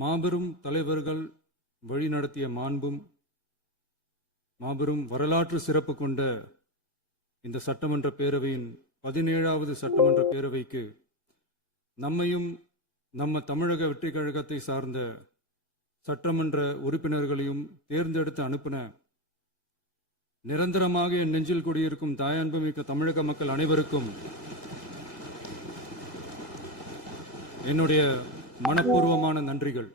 மாபெரும் தலைவர்கள் வழிநடத்திய மாண்பும் மாபெரும் வரலாற்று சிறப்பு கொண்ட இந்த சட்டமன்ற பேரவையின் 17வது சட்டமன்ற பேரவைக்கு நம்மையும் நம்ம தமிழக வெற்றி கழகத்தை சார்ந்த சட்டமன்ற உறுப்பினர்களையும் தேர்ந்தெடுத்து அனுப்பின நிரந்தரமாக என் நெஞ்சில் குடியிருக்கும் தாயன்புமிக்க தமிழக மக்கள் அனைவருக்கும் என்னுடைய மனப்பூர்வமான நன்றிகள்.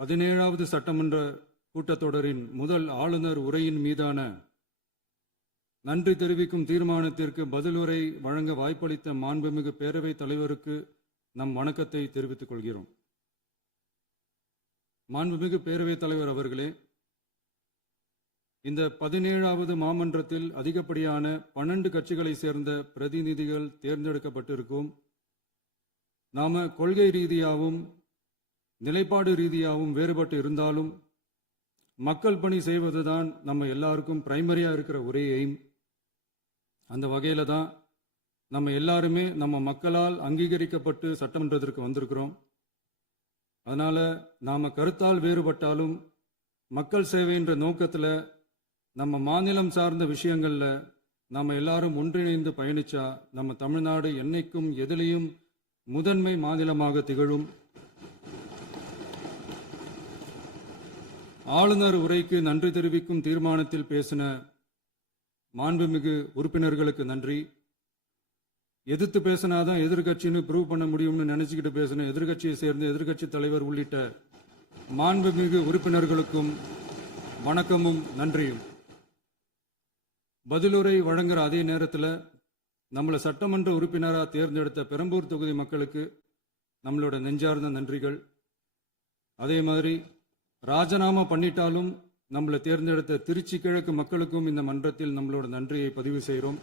17வது சட்டமன்ற கூட்டத்தொடரின் முதல் ஆளுநர் உரையின் மீதான நன்றி தெரிவிக்கும் தீர்மானத்திற்கு பதிலுரை வழங்க வாய்ப்பளித்த மாண்புமிகு பேரவைத் தலைவருக்கு நம் வணக்கத்தை தெரிவித்துக் கொள்கிறோம். மாண்புமிகு பேரவைத் தலைவர் அவர்களே, இந்த 17வது மாமன்றத்தில் அதிகப்படியான 12 கட்சிகளை சேர்ந்த பிரதிநிதிகள் தேர்ந்தெடுக்கப்பட்டிருக்கும். நாம கொள்கை ரீதியாகவும் நிலைப்பாடு ரீதியாகவும் வேறுபட்டு இருந்தாலும் மக்கள் பணி செய்வதுதான் நம்ம எல்லாருக்கும் பிரைமரியா இருக்கிற ஒரே எய்ம். அந்த வகையில தான் நம்ம எல்லாருமே நம்ம மக்களால் அங்கீகரிக்கப்பட்டு சட்டமன்றத்திற்கு வந்திருக்கிறோம். அதனால நாம கருத்தால் வேறுபட்டாலும் மக்கள் சேவை என்ற நோக்கத்தில் நம்ம மாநிலம் சார்ந்த விஷயங்கள்ல நாம எல்லாரும் ஒன்றிணைந்து பயணிச்சா நம்ம தமிழ்நாடு என்னைக்கும் எதிலையும் முதன்மை மாநிலமாக திகழும். ஆளுநர் உரைக்கு நன்றி தெரிவிக்கும் தீர்மானத்தில் பேசின மாண்புமிகு உறுப்பினர்களுக்கு நன்றி. எதிர்த்து பேசினாதான் எதிர்கட்சின்னு ப்ரூவ் பண்ண முடியும்னு நினைச்சுக்கிட்டு பேசின எதிர்கட்சியை சேர்ந்த எதிர்கட்சி தலைவர் உள்ளிட்ட மாண்புமிகு உறுப்பினர்களுக்கும் வணக்கமும் நன்றியும். பதிலுரை வழங்குற அதே நேரத்தில் நம்மளை சட்டமன்ற உறுப்பினராக தேர்ந்தெடுத்த பெரம்பூர் தொகுதி மக்களுக்கு நம்மளோட நெஞ்சார்ந்த நன்றிகள். அதே மாதிரி ராஜினாமா பண்ணிட்டாலும் நம்மளை தேர்ந்தெடுத்த திருச்சி கிழக்கு மக்களுக்கும் இந்த மன்றத்தில் நம்மளோட நன்றியை பதிவு செய்கிறோம்.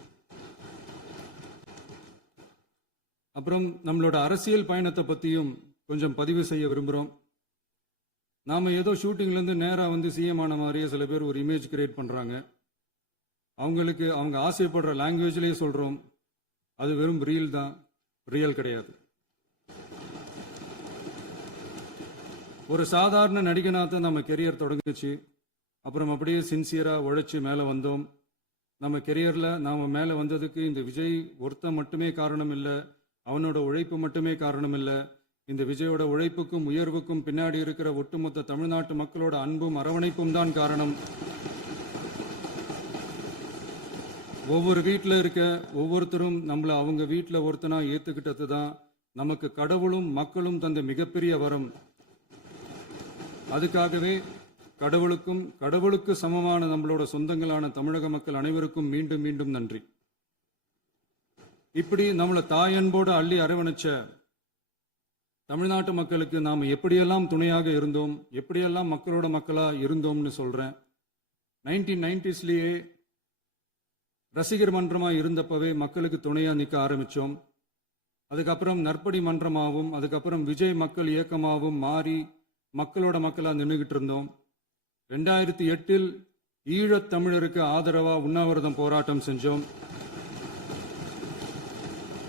அப்புறம் நம்மளோட அரசியல் பயணத்தை பற்றியும் கொஞ்சம் பதிவு செய்ய விரும்புகிறோம். நாம் ஏதோ ஷூட்டிங்லேருந்து நேராக வந்து சிஎம் ஆன மாதிரியே சில பேர் ஒரு இமேஜ் கிரியேட் பண்ணுறாங்க. அவங்களுக்கு அவங்க ஆசைப்படுற லாங்குவேஜ்லேயே சொல்கிறோம், அது வெறும் ரீல் தான், ரியல் கிடையாது. ஒரு சாதாரண நடிகனாக நம்ம கெரியர் தொடங்குச்சு. அப்புறம் அப்படியே சின்சியராக உழைச்சி மேலே வந்தோம். நம்ம கெரியரில் நாம் மேலே வந்ததுக்கு இந்த விஜய் ஒருத்தன் மட்டுமே காரணம் இல்லை, அவனோட உழைப்பு மட்டுமே காரணம் இல்லை. இந்த விஜயோட உழைப்புக்கும் உயர்வுக்கும் பின்னாடி இருக்கிற ஒட்டுமொத்த தமிழ்நாட்டு மக்களோட அன்பும் அரவணைப்பும் தான் காரணம். ஒவ்வொரு வீட்டில் இருக்க ஒவ்வொருத்தரும் நம்மளை அவங்க வீட்டில் ஒருத்தனா ஏற்றுக்கிட்டது தான் நமக்கு கடவுளும் மக்களும் தந்த மிகப்பெரிய வரம். அதுக்காகவே கடவுளுக்கு சமமான நம்மளோட சொந்தங்களான தமிழக மக்கள் அனைவருக்கும் மீண்டும் மீண்டும் நன்றி. இப்படி நம்மளை தாயன்போடு அள்ளி அரவணைச்ச தமிழ்நாட்டு மக்களுக்கு நாம் எப்படியெல்லாம் துணையாக இருந்தோம், எப்படியெல்லாம் மக்களோட மக்களா இருந்தோம்னு சொல்றேன். 1990ஸ்லயே ரசிகர் மன்றமா இருந்தப்பவே மக்களுக்கு துணையா நிற்க ஆரம்பிச்சோம். அதுக்கப்புறம் நற்படி மன்றமாகவும் அதுக்கப்புறம் விஜய் மக்கள் இயக்கமாகவும் மாறி மக்களோட மக்களா நின்றுகிட்டு இருந்தோம். 2008 ஈழத் தமிழருக்கு ஆதரவா உண்ணாவிரதம் போராட்டம் செஞ்சோம்.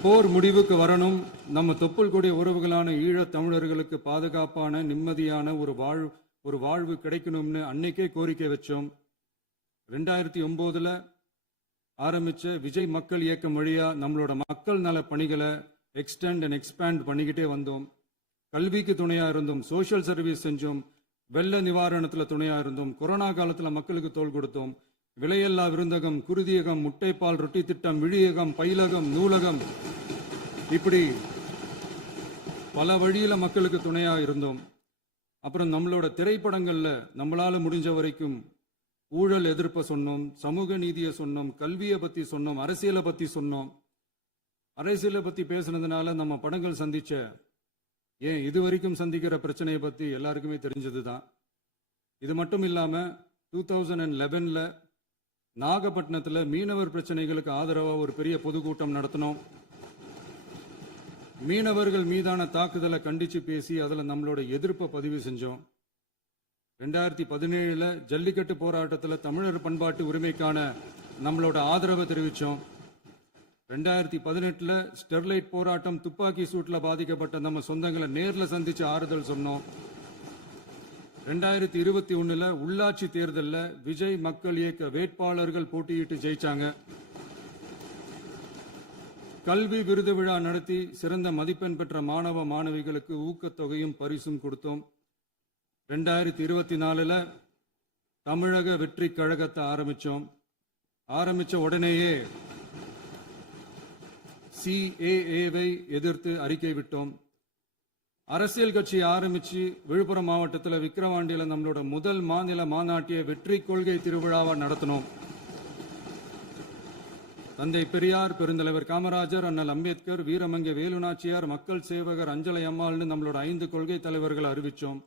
போர் முடிவுக்கு வரணும், நம்ம தொப்புள் கொடிய உறவுகளான ஈழத் தமிழர்களுக்கு பாதுகாப்பான நிம்மதியான ஒரு வாழ்வு கிடைக்கணும்னு அன்னைக்கே கோரிக்கை வச்சோம். 2009 ஆரம்பிச்ச விஜய் மக்கள் இயக்கம் வழியா நம்மளோட மக்கள் நல பணிகளை எக்ஸ்டெண்ட் அண்ட் எக்ஸ்பேண்ட் பண்ணிக்கிட்டே வந்தோம். கல்விக்கு துணையா இருந்தோம், சோசியல் சர்வீஸ் செஞ்சோம், வெள்ள நிவாரணத்தில் துணையா இருந்தோம், கொரோனா காலத்தில் மக்களுக்கு தோள் கொடுத்தோம். விலையில்லா விருந்தகம், குருதியகம், முட்டைப்பால் ரொட்டி திட்டம், விழியகம், பயிலகம், நூலகம், இப்படி பல வழியில மக்களுக்கு துணையா இருந்தோம். அப்புறம் நம்மளோட திரைப்படங்கள்ல நம்மளால முடிஞ்ச வரைக்கும் ஊழல் எதிர்ப்பை சொன்னோம், சமூக நீதியை சொன்னோம், கல்வியை பத்தி சொன்னோம், அரசியலை பத்தி சொன்னோம். அரசியலை பத்தி பேசுனதுனால நம்ம படங்கள் சந்திச்ச இதுவரைக்கும் சந்திக்கிற பிரச்சனையை பத்தி எல்லாருக்குமே தெரிஞ்சதுதான். இது மட்டும் இல்லாம 2011 நாகப்பட்டினத்தில் மீனவர் பிரச்சனைகளுக்கு ஆதரவா ஒரு பெரிய பொதுக்கூட்டம் நடத்தினோம். மீனவர்கள் மீதான தாக்குதலை கண்டிச்சு பேசி அதுல நம்மளோட எதிர்ப்பை பதிவு செஞ்சோம். 2017 ஜல்லிக்கட்டு போராட்டத்தில் தமிழர் பண்பாட்டு உரிமைக்கான நம்மளோட ஆதரவை தெரிவித்தோம். 2018 ஸ்டெர்லைட் போராட்டம் துப்பாக்கி சூட்ல பாதிக்கப்பட்ட நம்ம சொந்தங்களை நேர்ல சந்திச்சு ஆறுதல் சொன்னோம். 2021 உள்ளாட்சி தேர்தலில் விஜய் மக்கள் இயக்க வேட்பாளர்கள் போட்டியிட்டு ஜெயிச்சாங்க. கல்வி விருது விழா நடத்தி சிறந்த மதிப்பெண் பெற்ற மாணவ மாணவிகளுக்கு ஊக்கத்தொகையும் பரிசும் கொடுத்தோம். 2024 தமிழக வெற்றி கழகத்தை ஆரம்பிச்ச உடனேயே CAA-வை எதிர்த்து அறிக்கை விட்டோம். அரசியல் கட்சி ஆரம்பிச்சு விழுப்புரம் மாவட்டத்தில் விக்கிரவாண்டியில நம்மளோட முதல் மாநில மாநாட்டிய வெற்றி கொள்கை திருவிழாவை நடத்தினோம். தந்தை பெரியார், பெருந்தலைவர் காமராஜர், அண்ணல் அம்பேத்கர், வீரமங்கை வேலுநாச்சியார், மக்கள் சேவகர் அஞ்சலை அம்மாள்னு நம்மளோட 5 கொள்கை தலைவர்களை அறிவிச்சோம்.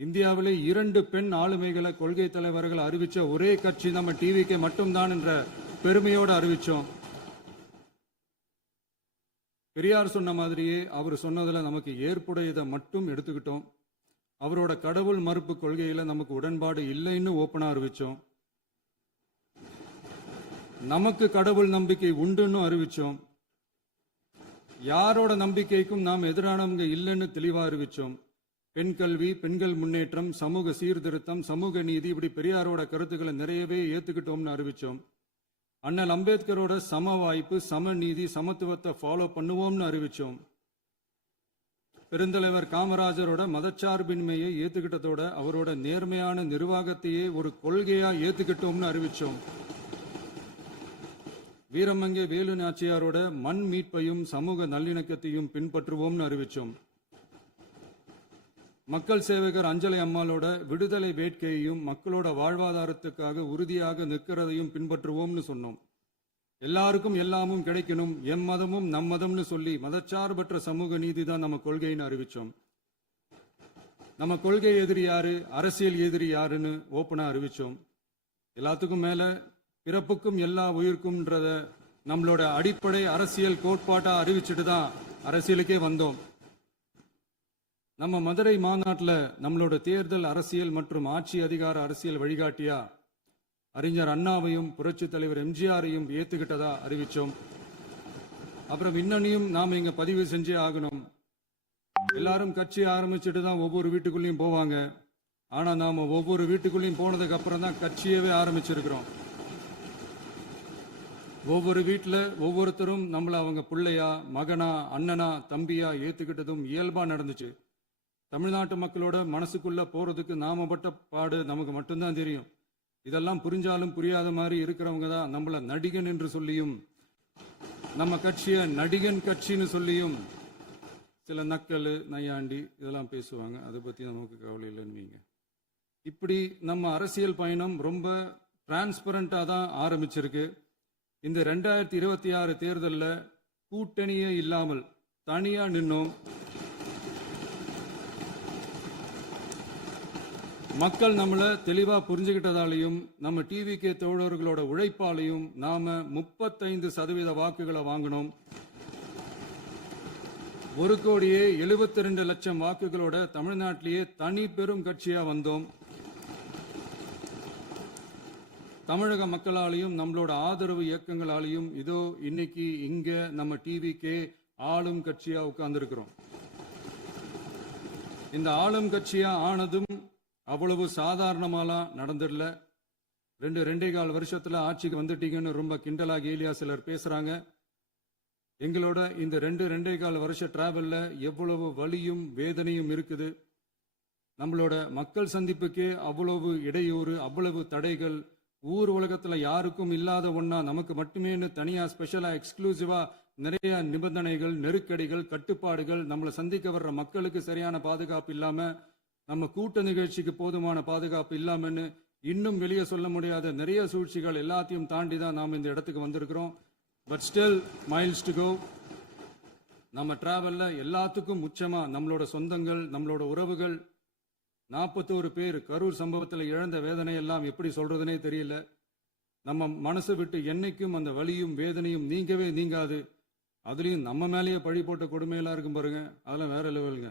இந்தியாவிலே 2 பெண் ஆளுமைகளை கொள்கை தலைவர்கள் அறிவிச்ச ஒரே கட்சி நம்ம டிவிக்கு மட்டும்தான் என்ற பெருமையோடு அறிவிச்சோம். பெரியார் சொன்ன மாதிரியே அவர் சொன்னதுல நமக்கு ஏற்புடையதை மட்டும் எடுத்துக்கிட்டோம். அவரோட கடவுள் மறுப்பு கொள்கையில நமக்கு உடன்பாடு இல்லைன்னு ஓப்பனா அறிவிச்சோம். நமக்கு கடவுள் நம்பிக்கை உண்டுன்னு அறிவிச்சோம். யாரோட நம்பிக்கைக்கும் நாம் எதிரானவங்க இல்லைன்னு தெளிவா அறிவிச்சோம். பெண் கல்வி, பெண்கள் முன்னேற்றம், சமூக சீர்திருத்தம், சமூக நீதி, இப்படி பெரியாரோட கருத்துக்களை நிறையவே ஏத்துக்கிட்டோம்னு அறிவிச்சோம். அண்ணல் அம்பேத்கரோட சம வாய்ப்பு, சமநீதி, சமத்துவத்தை ஃபாலோ பண்ணுவோம்னு அறிவிச்சோம். பெருந்தலைவர் காமராஜரோட மதச்சார்பின்மையை ஏத்துக்கிட்டதோட அவரோட நேர்மையான நிர்வாகத்தையே ஒரு கொள்கையா ஏத்துக்கிட்டோம்னு அறிவிச்சோம். வீரமங்கை வேலு நாச்சியாரோட மண் மீட்பையும் சமூக நல்லிணக்கத்தையும் பின்பற்றுவோம்னு அறிவிச்சோம். மக்கள் சேவகர் அஞ்சலை அம்மாளோட விடுதலை வேட்கையையும் மக்களோட வாழ்வாதாரத்துக்காக உறுதியாக நிற்கிறதையும் பின்பற்றுவோம்னு சொன்னோம். எல்லாருக்கும் எல்லாமும் கிடைக்கணும், எம் மதமும் நம் மதம்னு சொல்லி மதச்சார்பற்ற சமூக நீதி தான் நம்ம கொள்கைன்னு அறிவிச்சோம். நம்ம கொள்கை எதிரி யாரு, அரசியல் எதிரி யாருன்னு ஓப்பனா அறிவிச்சோம். எல்லாத்துக்கும் மேல பிறப்புக்கும் எல்லா உயிருக்கும்ன்றத நம்மளோட அடிப்படை அரசியல் கோட்பாட்டா அறிவிச்சுட்டு தான் அரசியலுக்கே வந்தோம். நம்ம மதுரை மாநாட்டில் நம்மளோட தேர்தல் அரசியல் மற்றும் ஆட்சி அதிகார அரசியல் வழிகாட்டியா அறிஞர் அண்ணாவையும் புரட்சி தலைவர் எம்ஜிஆரையும் ஏத்துக்கிட்டதா அறிவிச்சோம். அப்புறம் இன்னனையும் நாம இங்க பதிவு செஞ்சே ஆகணும். எல்லாரும் கட்சி ஆரம்பிச்சுட்டு தான் ஒவ்வொரு வீட்டுக்குள்ளேயும் போவாங்க. ஆனா நாம ஒவ்வொரு வீட்டுக்குள்ளேயும் போனதுக்கு அப்புறம் தான் கட்சியவே ஆரம்பிச்சிருக்கிறோம். ஒவ்வொரு வீட்டில் ஒவ்வொருத்தரும் நம்மள அவங்க பிள்ளையா, மகனா, அண்ணனா, தம்பியா ஏத்துக்கிட்டதும் இயல்பா நடந்துச்சு. தமிழ்நாட்டு மக்களோட மனசுக்குள்ள போறதுக்கு நாம பட்ட பாடு நமக்கு மட்டும்தான் தெரியும். இதெல்லாம் புரிஞ்சாலும் புரியாத மாதிரி இருக்கிறவங்க தான் நம்மள நடிகன் என்று சொல்லியும் நம்ம கட்சிய நடிகன் கட்சின்னு சொல்லியும் சில நக்கல், நையாண்டி இதெல்லாம் பேசுவாங்க. அதை பத்தி நமக்கு கவலை இல்லைன்னு. இப்படி நம்ம அரசியல் பயணம் ரொம்ப டிரான்ஸ்பரண்டா தான் ஆரம்பிச்சிருக்கு. இந்த 2026 தேர்தலில் கூட்டணியே இல்லாமல் தனியா நின்னோம். மக்கள் நம்மள தெளிவா புரிஞ்சுக்கிட்டதாலையும் நம்ம டிவிகே தோழர்களோட உழைப்பாலையும் நாம 35% வாக்குகளை வாங்கினோம். 1,72,00,000 வாக்குகளோட தமிழ்நாட்டிலேயே தனி பெரும் கட்சியா வந்தோம். தமிழக மக்களாலையும் நம்மளோட ஆதரவு இயக்கங்களாலையும் இதோ இன்னைக்கு இங்க நம்ம டிவிகே ஆளும் கட்சியா உட்கார்ந்துருக்கிறோம். இந்த ஆளும் கட்சியா ஆனதும் அவ்வளவு சாதாரணமாலாம் நடந்துடல. 2.25 வருஷத்துல ஆட்சிக்கு வந்துட்டீங்கன்னு ரொம்ப கிண்டலா கேலியா சிலர் பேசுறாங்க. எங்களோட இந்த 2.25 வருஷ டிராவல்ல எவ்வளவு வலியும் வேதனையும் இருக்குது. நம்மளோட மக்கள் சந்திப்புக்கே அவ்வளவு இடையூறு, அவ்வளவு தடைகள், ஊர் உலகத்துல யாருக்கும் இல்லாத ஒன்னா நமக்கு மட்டுமேன்னு தனியா ஸ்பெஷலா எக்ஸ்க்ளூசிவா நிறைய நிபந்தனைகள், நெருக்கடிகள், கட்டுப்பாடுகள், நம்மளை சந்திக்க வர்ற மக்களுக்கு சரியான பாதுகாப்பு இல்லாம, நம்ம கூட்ட நிகழ்ச்சிக்கு போதுமான பாதுகாப்பு இல்லாமன்னு இன்னும் வெளியே சொல்ல முடியாத நிறைய சூழ்ச்சிகள் எல்லாத்தையும் தாண்டி தான் நாம் இந்த இடத்துக்கு வந்திருக்கிறோம். But still miles to go. நம்ம டிராவல்ல எல்லாத்துக்கும் உச்சமா நம்மளோட சொந்தங்கள், நம்மளோட உறவுகள், 41 பேர் கரூர் சம்பவத்தில் இழந்த வேதனை எல்லாம் எப்படி சொல்றதுனே தெரியல. நம்ம மனசு விட்டு என்னைக்கும் அந்த வலியும் வேதனையும் நீங்கவே நீங்காது. அதுலயும் நம்ம மேலேயே பழி போட்ட கொடுமையெல்லாம் இருக்கும் பாருங்க, அதெல்லாம் வேற லெவலுங்க.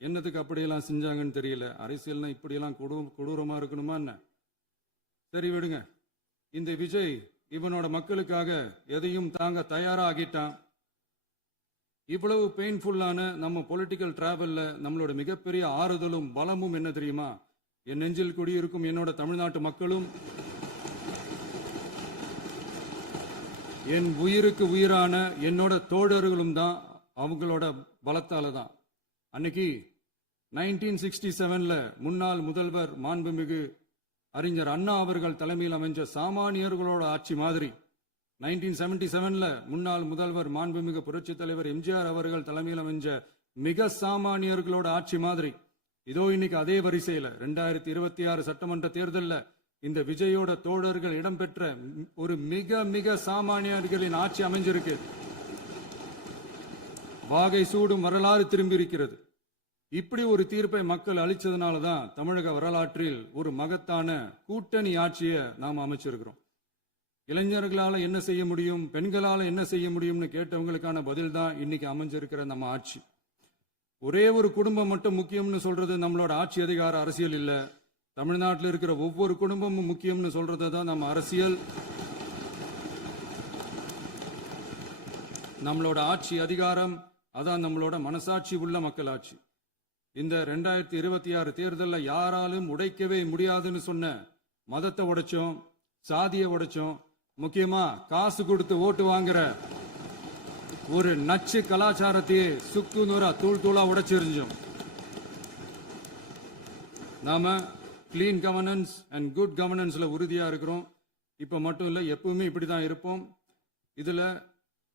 என்னத்துக்கு அப்படியெல்லாம் செஞ்சாங்கன்னு தெரியல. அரசியல்னா இப்படியெல்லாம் கொடூரமா இருக்கணுமா என்ன? சரி விடுங்க. இந்த விஜய் இவனோட மக்களுக்காக எதையும் தாங்க தயாராகிட்டான். இவ்வளவு பெயின்ஃபுல்லான நம்ம பொலிட்டிக்கல் டிராவல்ல நம்மளோட மிகப்பெரிய ஆறுதலும் பலமும் என்ன தெரியுமா? என் நெஞ்சில் குடியிருக்கும் என்னோட தமிழ்நாட்டு மக்களும் என் உயிருக்கு உயிரான என்னோட தோழர்களும் தான். அவங்களோட பலத்தால தான். அன்னைக்கு 1967 முன்னாள் முதல்வர் மாண்புமிகு அறிஞர் அண்ணா அவர்கள் தலைமையில் அமைஞ்ச சாமானியர்களோட ஆட்சி மாதிரி 1977 முன்னாள் முதல்வர் மாண்புமிகு புரட்சி தலைவர் எம்ஜிஆர் அவர்கள் தலைமையில் அமைஞ்ச மிக சாமானியர்களோட ஆட்சி மாதிரி இதோ இன்னைக்கு அதே வரிசையில 2026 சட்டமன்ற தேர்தல்ல இந்த விஜயோட தோழர்கள் இடம்பெற்ற ஒரு மிக மிக சாமானியர்களின் ஆட்சி அமைஞ்சிருக்கு. வாகை சூடும் வரலாறு திரும்பி இருக்கிறது. இப்படி ஒரு தீர்ப்பை மக்கள் அளிச்சதுனாலதான் தமிழக வரலாற்றில் ஒரு மகத்தான கூட்டணி ஆட்சியை நாம் அமைச்சிருக்கிறோம். இளைஞர்களால என்ன செய்ய முடியும், பெண்களால என்ன செய்ய முடியும்னு கேட்டவங்களுக்கான பதில் தான் இன்னைக்கு அமைஞ்சிருக்கிற நம்ம ஆட்சி. ஒரே ஒரு குடும்பம் மட்டும் முக்கியம்னு சொல்றது நம்மளோட ஆட்சி அதிகார அரசியல் இல்ல. தமிழ்நாட்டில் இருக்கிற ஒவ்வொரு குடும்பமும் முக்கியம்னு சொல்றது தான் நம்ம அரசியல். நம்மளோட ஆட்சி அதிகாரம் அதான் நம்மளோட மனசாட்சி உள்ள மக்களாட்சி. இந்த 2026 தேர்தலில் யாராலும் உடைக்கவே முடியாதுன்னு சொன்ன மதத்தை உடைச்சோம், சாதியை உடைச்சோம், முக்கியமா காசு கொடுத்து ஓட்டு வாங்குற ஒரு நச்சு கலாச்சாரத்தையே சுக்கு நூறா தூள் தூளா உடைச்சிருந்தோம். நாம கிளீன் கவர்னன்ஸ் அண்ட் குட் கவர்னன்ஸ்ல உறுதியா இருக்கிறோம். இப்ப மட்டும் இல்ல, எப்பவுமே இப்படிதான் இருப்போம். இதுல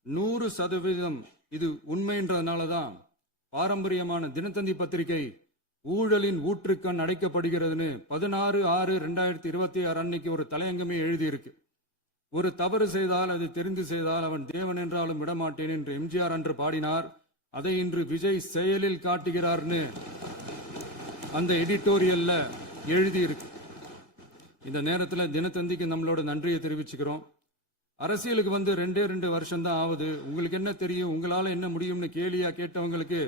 100% இது உண்மைன்றதுனாலதான் பாரம்பரியமான தினத்தந்தி பத்திரிகை ஊழலின் ஊற்றுக்கண் அடைக்கப்படுகிறதுன்னு 16/6/2026 அன்னைக்கு ஒரு தலையங்கமே எழுதியிருக்கு. ஒரு தவறு செய்தால் அது தெரிந்து செய்தால் அவன் தேவன் என்றாலும் விடமாட்டேன் என்று எம்ஜிஆர் அன்று பாடினார். அதை இன்று விஜய் செயலில் காட்டுகிறார்னு அந்த எடிட்டோரியல்ல எழுதியிருக்கு. இந்த நேரத்தில் தினத்தந்திக்கு நம்மளோட நன்றியை தெரிவிச்சுக்கிறோம். அரசியலுக்கு வந்து 2 வருஷம் தான் ஆகுது. உங்களுக்கு என்ன தெரியும், உங்களால என்ன முடியும்னு கேலியா கேட்டவங்களுக்கு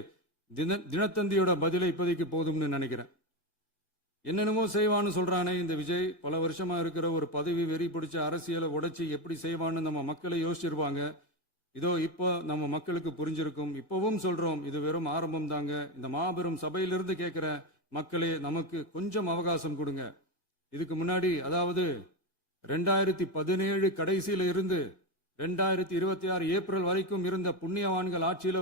தினத்தந்தியோட பதிலை இப்போதைக்கு போதும்னு நினைக்கிறேன். என்னென்னமோ செய்வான்னு சொல்றானே இந்த விஜய், பல வருஷமா இருக்கிற ஒரு பதவி வெறி பிடிச்ச அரசியலை உடைச்சி எப்படி செய்வான்னு நம்ம மக்களை யோசிச்சிருவாங்க. இதோ இப்போ நம்ம மக்களுக்கு புரிஞ்சிருக்கும். இப்பவும் சொல்றோம், இது வெறும் ஆரம்பம் தாங்க. இந்த மாபெரும் சபையிலிருந்து கேட்கிற மக்களே, நமக்கு கொஞ்சம் அவகாசம் கொடுங்க. இதுக்கு முன்னாடி, அதாவது 2017 கடைசியில இருந்து 2026 ஏப்ரல் வரைக்கும் இருந்த புண்ணியவான்கள் ஆட்சியில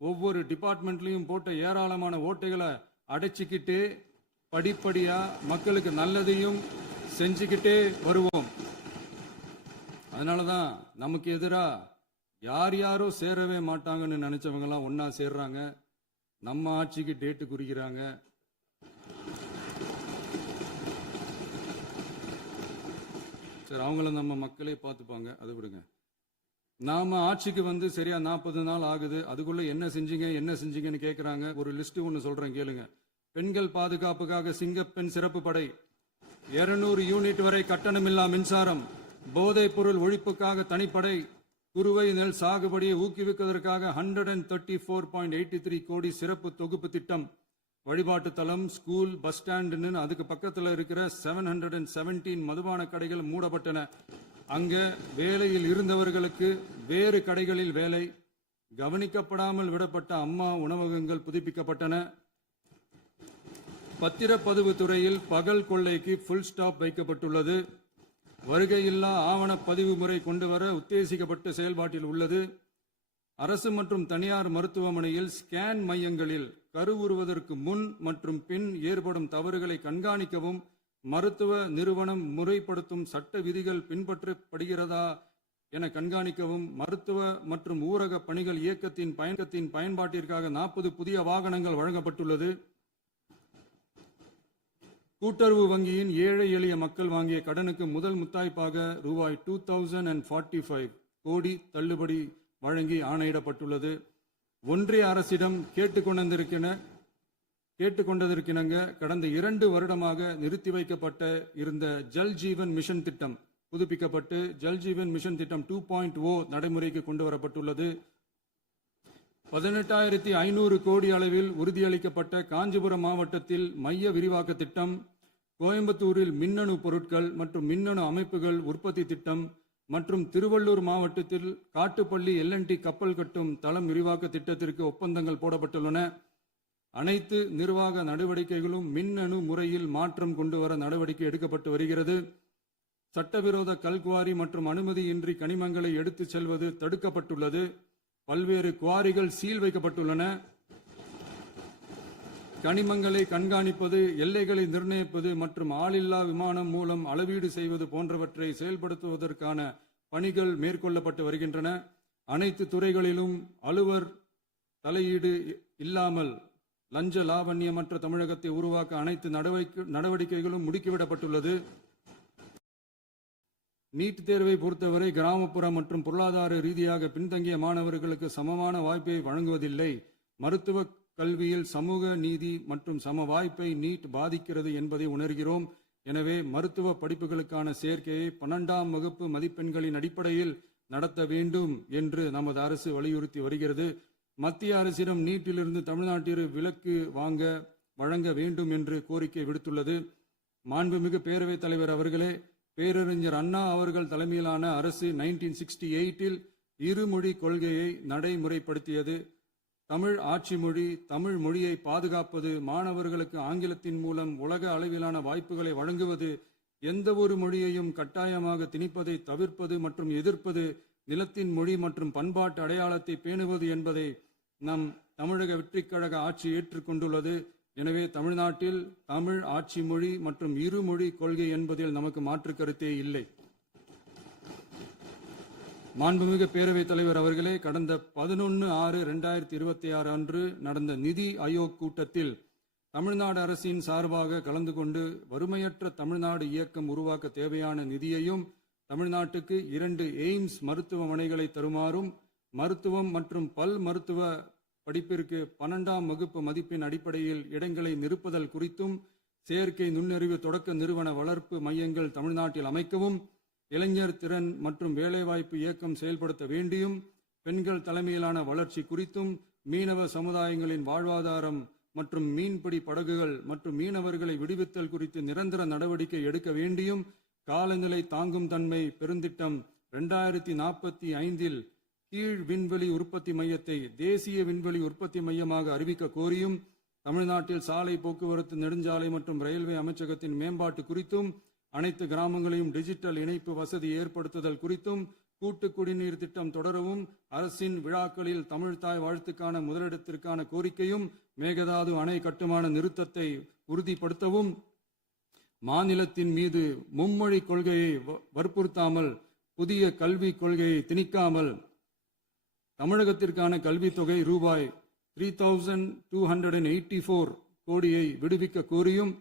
ஒவ்வொரு டிபார்ட்மெண்ட்லயும் போட்ட ஏராளமான ஓட்டைகளை அடைச்சிக்கிட்டே படிப்படியா மக்களுக்கு நல்லதையும் செஞ்சுக்கிட்டே வருவோம். அதனாலதான் நமக்கு எதிரா யாரோ சேரவே மாட்டாங்கன்னு நினைச்சவங்க எல்லாம் ஒன்னா சேர்றாங்க. நம்ம ஆட்சிக்கு டேட்டு குறிக்கிறாங்க. சரி, அவங்கள நம்ம மக்களே பார்த்துப்பாங்க, அதை விடுங்க. நாம ஆட்சிக்கு வந்து சரியா 40 நாள் ஆகுது. அதுக்குள்ள என்ன செஞ்சீங்கன்னு கேட்கறாங்க. ஒரு லிஸ்ட் ஒன்னு சொல்றேன் கேளுங்க. பெண்கள் பாதுகாப்புக்காக சிங்கப்பெண் சிறப்பு படை, 200 யூனிட் வரை கட்டணமில்லா மின்சாரம், போதைப் பொருள் ஒழிப்புக்காக தனிப்படை, குறுவை நெல் சாகுபடியை ஊக்குவிப்பதற்காக 134.83 கோடி சிறப்பு தொகுப்பு திட்டம், வழிபாட்டு தலம், ஸ்கூல், பஸ் ஸ்டாண்டுன்னு அதுக்கு பக்கத்தில் இருக்கிற 717 மதுபான கடைகள் மூடப்பட்டன. அங்க வேலையில் இருந்தவர்களுக்கு வேறு கடைகளில் வேலை, கவனிக்கப்படாமல் விடப்பட்ட அம்மா உணவகங்கள் புதுப்பிக்கப்பட்டன. பத்திரப்பதிவு துறையில் பகல் கொள்ளைக்கு புல் ஸ்டாப் வைக்கப்பட்டுள்ளது. வருகையில்லா ஆவண பதிவு முறை கொண்டு வர உத்தேசிக்கப்பட்ட செயல்பாட்டில் உள்ளது. அரசு மற்றும் தனியார் மருத்துவமனையில் ஸ்கேன் மையங்களில் கருவுறுவதற்கு முன் மற்றும் பின் ஏற்படும் தவறுகளை கண்காணிக்கவும், மருத்துவ நிறுவனம் முறைப்படுத்தும் சட்ட விதிகள் பின்பற்றப்படுகிறதா என கண்காணிக்கவும், மருத்துவ மற்றும் ஊரக பணிகள் இயக்கத்தின் பயன்பாட்டிற்காக 40 புதிய வாகனங்கள் வழங்கப்பட்டுள்ளது. கூட்டுறவு வங்கியின் ஏழை எளிய மக்கள் வாங்கிய கடனுக்கு முதல் முத்தாய்ப்பாக ரூபாய் 2045 கோடி தள்ளுபடி வழங்கி ஆணையிடப்பட்டுள்ளது. ஒன்றிய அரசிடம் கேட்டுக்கொண்டதற்கிணங்க கடந்த 2 வருடமாக நிறுத்தி வைக்கப்பட்ட இருந்த ஜல் ஜீவன் மிஷன் திட்டம் புதுப்பிக்கப்பட்டு ஜல் ஜீவன் மிஷன் திட்டம் 2.0 நடைமுறைக்கு கொண்டு வரப்பட்டுள்ளது. 18,500 கோடி அளவில் உறுதியளிக்கப்பட்ட காஞ்சிபுரம் மாவட்டத்தில் மைய விரிவாக்க திட்டம், கோயம்புத்தூரில் மின்னணு பொருட்கள் மற்றும் மின்னணு அமைப்புகள் உற்பத்தி திட்டம், மற்றும் திருவள்ளூர் மாவட்டத்தில் காட்டுப்பள்ளி LNT கப்பல் கட்டும் தளம் விரிவாக்க திட்டத்திற்கு ஒப்பந்தங்கள் போடப்பட்டுள்ளன. அனைத்து நிர்வாக நடவடிக்கைகளும் மின்னணு முறையில் மாற்றம் கொண்டு வர நடவடிக்கை எடுக்கப்பட்டு வருகிறது. சட்டவிரோத கல்குவாரி மற்றும் அனுமதியின்றி கனிமங்களை எடுத்துச் செல்வது தடுக்கப்பட்டுள்ளது. பல்வேறு குவாரிகள் சீல் வைக்கப்பட்டுள்ளன. கனிமங்களை கண்காணிப்பது, எல்லைகளை நிர்ணயிப்பது மற்றும் ஆளில்லா விமானம் மூலம் அளவீடு செய்வது போன்றவற்றை செயல்படுத்துவதற்கான பணிகள் மேற்கொள்ளப்பட்டு வருகின்றன. அனைத்து துறைகளிலும் அலுவலர் தலையீடு இல்லாமல் லஞ்ச லாவண்யமற்ற தமிழகத்தை உருவாக்க அனைத்து நடவடிக்கைகளும் முடுக்கிவிடப்பட்டுள்ளது. நீட் தேர்வை பொறுத்தவரை கிராமப்புற மற்றும் பொருளாதார ரீதியாக பின்தங்கிய மாணவர்களுக்கு சமமான வாய்ப்பை வழங்குவதில்லை. மருத்துவ கல்வியில் சமூக நீதி மற்றும் சம வாய்ப்பை நீட் பாதிக்கிறது என்பதை உணர்கிறோம். எனவே மருத்துவ படிப்புகளுக்கான சேர்க்கையை 12ஆம் வகுப்பு மதிப்பெண்களின் அடிப்படையில் நடத்த வேண்டும் என்று நமது அரசு வலியுறுத்தி வருகிறது. மத்திய அரசிடம் நீட்டிலிருந்து தமிழ்நாட்டிற்கு விலக்கு வழங்க வேண்டும் என்று கோரிக்கை விடுத்துள்ளது. மாண்புமிகு பேரவைத் தலைவர் அவர்களே, பேரறிஞர் அண்ணா அவர்கள் தலைமையிலான அரசு 1968இல் இருமொழி கொள்கையை நடைமுறைப்படுத்தியது. தமிழ் ஆட்சி மொழி, தமிழ் மொழியை பாதுகாப்பது, மாணவர்களுக்கு ஆங்கிலத்தின் மூலம் உலக அளவிலான வாய்ப்புகளை வழங்குவது, எந்த ஒரு மொழியையும் கட்டாயமாக திணிப்பதை தவிர்ப்பது மற்றும் எதிர்ப்பது, நிலத்தின் மொழி மற்றும் பண்பாட்டு அடையாளத்தை பேணுவது என்பதை நம் தமிழக வெற்றிக் கழக ஆட்சி ஏற்றுக்கொண்டுள்ளது. எனவே தமிழ்நாட்டில் தமிழ் ஆட்சி மொழி மற்றும் இருமொழி கொள்கை என்பதில் நமக்கு மாற்று கருத்தே இல்லை. மாண்புமிகு பேரவைத் தலைவர் அவர்களே, கடந்த 11/6/2026 அன்று நடந்த நிதி ஆயோக் கூட்டத்தில் தமிழ்நாடு அரசின் சார்பாக கலந்து கொண்டு வறுமையற்ற தமிழ்நாடு இயக்கம் உருவாக்க தேவையான நிதியையும், தமிழ்நாட்டுக்கு 2 எய்ம்ஸ் மருத்துவமனைகளை தருமாறும், மருத்துவம் மற்றும் பல் மருத்துவ படிப்பிற்கு 12ஆம் வகுப்பு மதிப்பெண் அடிப்படையில் இடங்களை நிரப்புதல் குறித்தும், செயற்கை நுண்ணறிவு தொடக்க நிறுவன வளர்ப்பு மையங்கள் தமிழ்நாட்டில் அமைக்கவும், இளைஞர் திறன் மற்றும் வேலைவாய்ப்பு இயக்கம் செயல்படுத்த வேண்டியும், பெண்கள் தலைமையிலான வளர்ச்சி குறித்தும், மீனவ சமுதாயங்களின் வாழ்வாதாரம் மற்றும் மீன்பிடி படகுகள் மற்றும் மீனவர்களை விடுவித்தல் குறித்து நிரந்தர நடவடிக்கை எடுக்க வேண்டியும், காலநிலை தாங்கும் தன்மை பெருந்திட்டம் 2045இல் கீழ் விண்வெளி உற்பத்தி மையத்தை தேசிய விண்வெளி உற்பத்தி மையமாக அறிவிக்க கோரியும், தமிழ்நாட்டில் சாலை போக்குவரத்து, நெடுஞ்சாலை மற்றும் ரயில்வே அமைச்சகத்தின் மேம்பாட்டு குறித்தும், அனைத்து கிராமங்களையும் டிஜிட்டல் இணைப்பு வசதி ஏற்படுத்துதல் குறித்தும், கூட்டு குடிநீர் திட்டம் தொடரவும், அரசின் விழாக்களில் தமிழ்தாய் வாழ்த்துக்கான முதலிடத்திற்கான கோரிக்கையும், மேகதாது அணை கட்டுமான நிறுத்தத்தை உறுதிப்படுத்தவும், மாநிலத்தின் மீது மும்மொழி கொள்கையை வற்புறுத்தாமல் புதிய கல்விக் கொள்கையை திணிக்காமல் தமிழகத்திற்கான கல்வித்தொகை ரூபாய் 3284 கோடியை விடுவிக்க கோரியும்,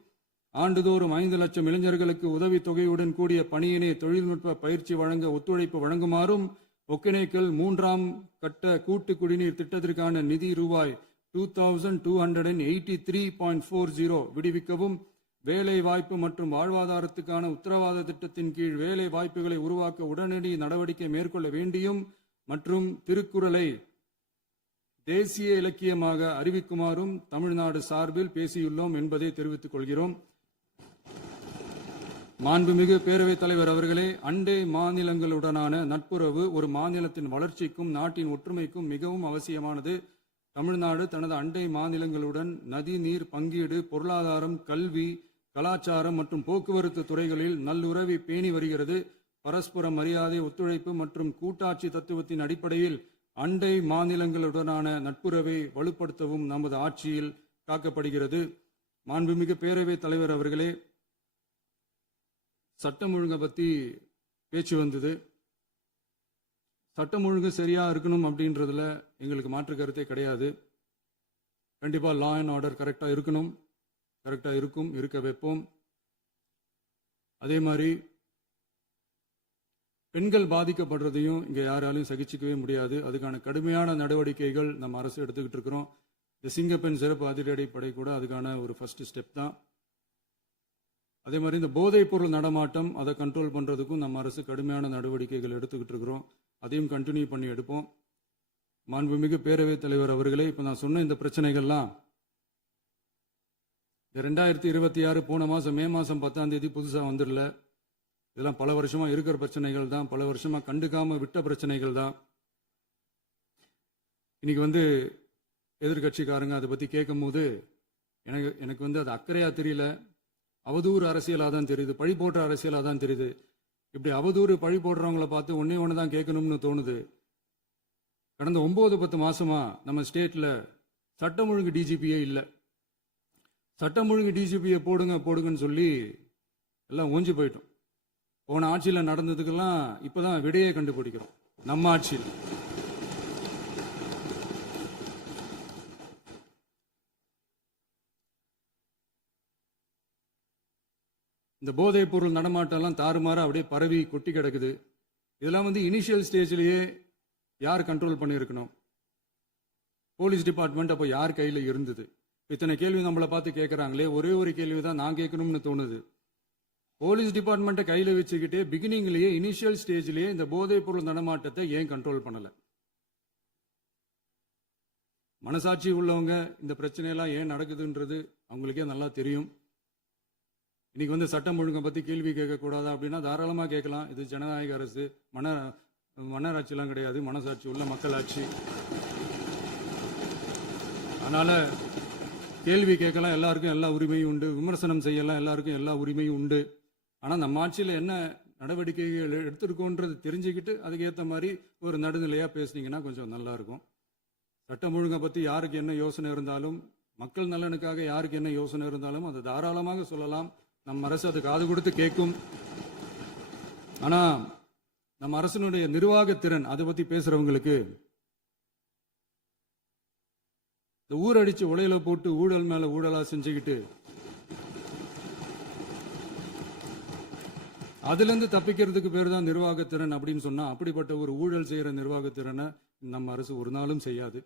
ஆண்டுதோறும் 5 லட்சம் இளைஞர்களுக்கு உதவித்தொகையுடன் கூடிய பணியினை தொழில்நுட்ப பயிற்சி வழங்க ஒத்துழைப்பு வழங்குமாறும், ஒகேனக்கல் 3ஆம் கட்ட கூட்டு குடிநீர் திட்டத்திற்கான நிதி ரூபாய் 2283.40 விடுவிக்கவும், வேலை வாய்ப்பு மற்றும் வாழ்வாதாரத்துக்கான உத்தரவாத திட்டத்தின் கீழ் வேலை வாய்ப்புகளை உருவாக்க உடனடி நடவடிக்கை மேற்கொள்ள வேண்டியும் மற்றும் திருக்குறளை தேசிய இலக்கியமாக அறிவிக்குமாறும் தமிழ்நாடு சார்பில் பேசியுள்ளோம் என்பதை தெரிவித்துக் கொள்கிறோம். மாண்புமிகு பேரவைத் தலைவர் அவர்களே, அண்டை மாநிலங்களுடனான நட்புறவு ஒரு மாநிலத்தின் வளர்ச்சிக்கும் நாட்டின் ஒற்றுமைக்கும் மிகவும் அவசியமானது. தமிழ்நாடு தனது அண்டை மாநிலங்களுடன் நதி நீர் பங்கீடு, பொருளாதாரம், கல்வி, கலாச்சாரம் மற்றும் போக்குவரத்து துறைகளில் நல்லுறவை பேணி வருகிறது. பரஸ்பர மரியாதை, ஒத்துழைப்பு மற்றும் கூட்டாட்சி தத்துவத்தின் அடிப்படையில் அண்டை மாநிலங்களுடனான நட்புறவை வலுப்படுத்தவும் நமது ஆட்சியில் காக்கப்படுகிறது. மாண்புமிகு பேரவைத் தலைவர் அவர்களே, சட்டம் ஒழுங்கை பற்றி பேச்சு வந்தது. சட்டம் ஒழுங்கு சரியா இருக்கணும் அப்படின்றதுல எங்களுக்கு மாற்று கருத்தே கிடையாது. கண்டிப்பா லா அண்ட் ஆர்டர் கரெக்டா இருக்கணும், கரெக்டா இருக்கும், இருக்க வைப்போம். அதே மாதிரி பெண்கள் பாதிக்கப்படுறதையும் இங்க யாராலையும் சகிச்சுக்கவே முடியாது. அதுக்கான கடுமையான நடவடிக்கைகள் நம்ம அரசு எடுத்துக்கிட்டு இருக்கிறோம். இந்த சிங்கப்பெண் சிறப்பு அதிரடி படை கூட அதுக்கான ஒரு ஃபர்ஸ்ட் ஸ்டெப் தான். அதே மாதிரி இந்த போதைப் பொருள் நடமாட்டம், அதை கண்ட்ரோல் பண்றதுக்கும் நம்ம அரசு கடுமையான நடவடிக்கைகள் எடுத்துக்கிட்டு இருக்கிறோம். அதையும் கண்டினியூ பண்ணி எடுப்போம். மாண்புமிகு பேரவைத் தலைவர் அவர்களே, இப்ப நான் சொன்ன இந்த பிரச்சனைகள்லாம் 2026 போன மாசம் மே மாசம் 10ஆம் தேதி புதுசா வந்துடல. இதெல்லாம் பல வருஷமா இருக்கிற பிரச்சனைகள் தான், பல வருஷமா கண்டுக்காம விட்ட பிரச்சனைகள் தான். இன்னைக்கு எதிர்கட்சிக்காரங்க அதை பத்தி கேட்கும் போது எனக்கு அது அக்கறையா தெரியல, அவதூறு அரசியலா தான் தெரியுது, பழி போடுற அரசியலா தான் தெரியுது. இப்படி அவதூறு பழி போடுறவங்களை பார்த்து ஒன்னே ஒன்று தான் கேட்கணும்னு தோணுது. கடந்த 9-10 மாசமா நம்ம ஸ்டேட்ல சட்டம் ஒழுங்கு டிஜிபியே இல்லை. சட்டம் ஒழுங்கு டிஜிபியை போடுங்கன்னு சொல்லி எல்லாம் ஓஞ்சி போயிட்டோம். போன ஆட்சியில் நடந்ததுக்கெல்லாம் இப்பதான் விடையே கண்டுபிடிக்கிறோம் நம்ம ஆட்சியில். இந்த போதைப் பொருள் நடமாட்டம்லாம் தாறுமாற அப்படியே பரவி கொட்டி கிடக்குது. இதெல்லாம் இனிஷியல் ஸ்டேஜ்லயே யார் கண்ட்ரோல் பண்ணியிருக்கணும்? போலீஸ் டிபார்ட்மெண்ட் அப்போ யார் கையில் இருந்தது? இத்தனை கேள்வி நம்மளை பார்த்து கேட்குறாங்களே, ஒரே ஒரு கேள்வி தான் நான் கேட்கணும்னு தோணுது. போலீஸ் டிபார்ட்மெண்ட்டை கையில் வச்சுக்கிட்டே பிகினிங்லேயே இனிஷியல் ஸ்டேஜ்லேயே இந்த போதைப் பொருள் நடமாட்டத்தை ஏன் கண்ட்ரோல் பண்ணலை? மனசாட்சி உள்ளவங்க இந்த பிரச்சனையெல்லாம் ஏன் நடக்குதுன்றது அவங்களுக்கே நல்லா தெரியும். இன்னைக்கு சட்டம் ஒழுங்கை பற்றி கேள்வி கேட்கக்கூடாதா அப்படின்னா தாராளமாக கேட்கலாம். இது ஜனநாயக அரசு, மன்னராட்சியெல்லாம் கிடையாது, மனசாட்சி உள்ள மக்களாட்சி. அதனால கேள்வி கேட்கலாம், எல்லாருக்கும் எல்லா உரிமையும் உண்டு. விமர்சனம் செய்யலாம், எல்லாருக்கும் எல்லா உரிமையும் உண்டு. ஆனால் நம்ம ஆட்சியில் என்ன நடவடிக்கைகள் எடுத்திருக்கோன்றது தெரிஞ்சுக்கிட்டு அதுக்கேற்ற மாதிரி ஒரு நடுநிலையாக பேசுனீங்கன்னா கொஞ்சம் நல்லா இருக்கும். சட்டம் ஒழுங்கை பற்றி யாருக்கு என்ன யோசனை இருந்தாலும், மக்கள் நலனுக்காக யாருக்கு என்ன யோசனை இருந்தாலும் அதை தாராளமாக சொல்லலாம். நம்ம அரசு அது காது கொடுத்து கேட்கும். ஆனா நம்ம அரசினுடைய நிர்வாகத்திறன் அதை பத்தி பேசுறவங்களுக்கு இந்த ஊரடிச்சு உலையில போட்டு ஊழல் மேல ஊழலா செஞ்சுக்கிட்டு அதுல இருந்து தப்பிக்கிறதுக்கு பேர் தான் நிர்வாகத்திறன் அப்படின்னு சொன்னா, அப்படிப்பட்ட ஒரு ஊழல் செய்யற நிர்வாகத்திறனை நம்ம அரசு ஒரு நாளும் செய்யாது.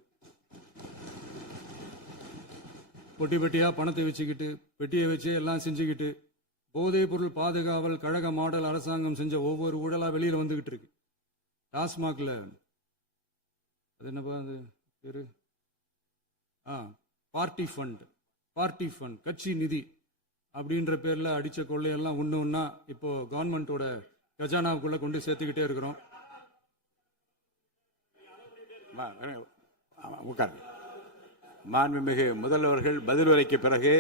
பொட்டி பெட்டியா பணத்தை வச்சுக்கிட்டு, பெட்டியை வச்சு எல்லாம் செஞ்சுக்கிட்டு, போதைப் பொருள் பாதுகாவல் கழக மாடல் அரசாங்கம் செஞ்ச ஒவ்வொரு ஊழலா வெளியில வந்துகிட்டு இருக்கு. டாஸ்மாக்ல அது என்னப்பா அது பேரு, பார்ட்டி ஃபண்ட், கட்சி நிதி அப்படின்ற பேர்ல அடிச்ச கொள்ளையெல்லாம் ஒண்ணா இப்போ கவர்மெண்டோட கஜானாவுக்குள்ள கொண்டு சேர்த்துக்கிட்டே இருக்கிறோம். மாண்புமிகு முதல்வர்கள் பதில் உரைக்கு பிறகு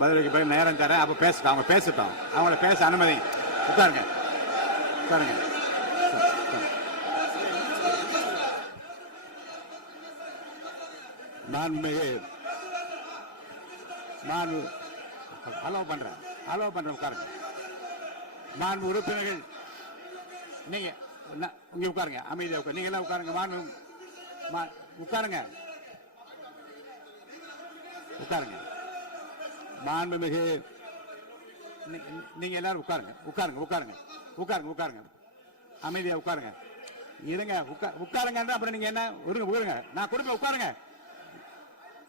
பதிலுக்கு பிறகு நேரம் தரேன். அப்ப பேசட்டும், அவங்க பேசட்டும், அவங்கள பேச அனுமதி. உட்காருங்க. மாண்புமிகு அலோவ் பண்றேன் உட்காருங்க. மாண்பு உறுப்பினர்கள் நீங்க இங்க உட்காருங்க, அமைதியா உட்காரு. நீங்க எல்லாம் உட்காருங்க. உட்காருங்க. மாண்புமிகு நீங்க எல்லாரும் உட்காருங்க. அமைதியா உட்காருங்க. இருங்க, உட்காருங்க. அப்புறம் நீங்க என்ன உட்காருங்க. நான் கொடுப்பேன், உட்காருங்க.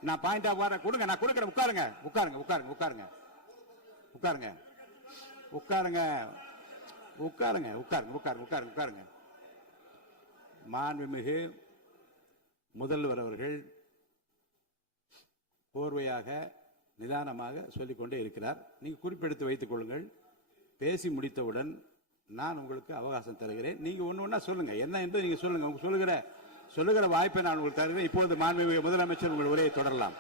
நான் பாயிண்ட் ஆஃப் வர கொடுங்க, நான் கொடுக்குறேன். உட்காருங்க. மாண்புமிகு முதல்வர் அவர்கள் போர்வையாக நிதானமாக சொல்லிக்கொண்டே இருக்கிறார். நீங்க குறிப்பெடுத்து வைத்துக் கொள்ளுங்கள். பேசி முடித்தவுடன் நான் உங்களுக்கு அவகாசம் தருகிறேன். நீங்க ஒண்ணா சொல்லுங்க, என்ன என்று நீங்க சொல்லுங்க. சொல்லுகிற வாய்ப்பை நான் உங்களுக்கு தருகிறேன். இப்பொழுது மாண்புமிகு முதலமைச்சர் உங்கள் உரையை தொடரலாம்.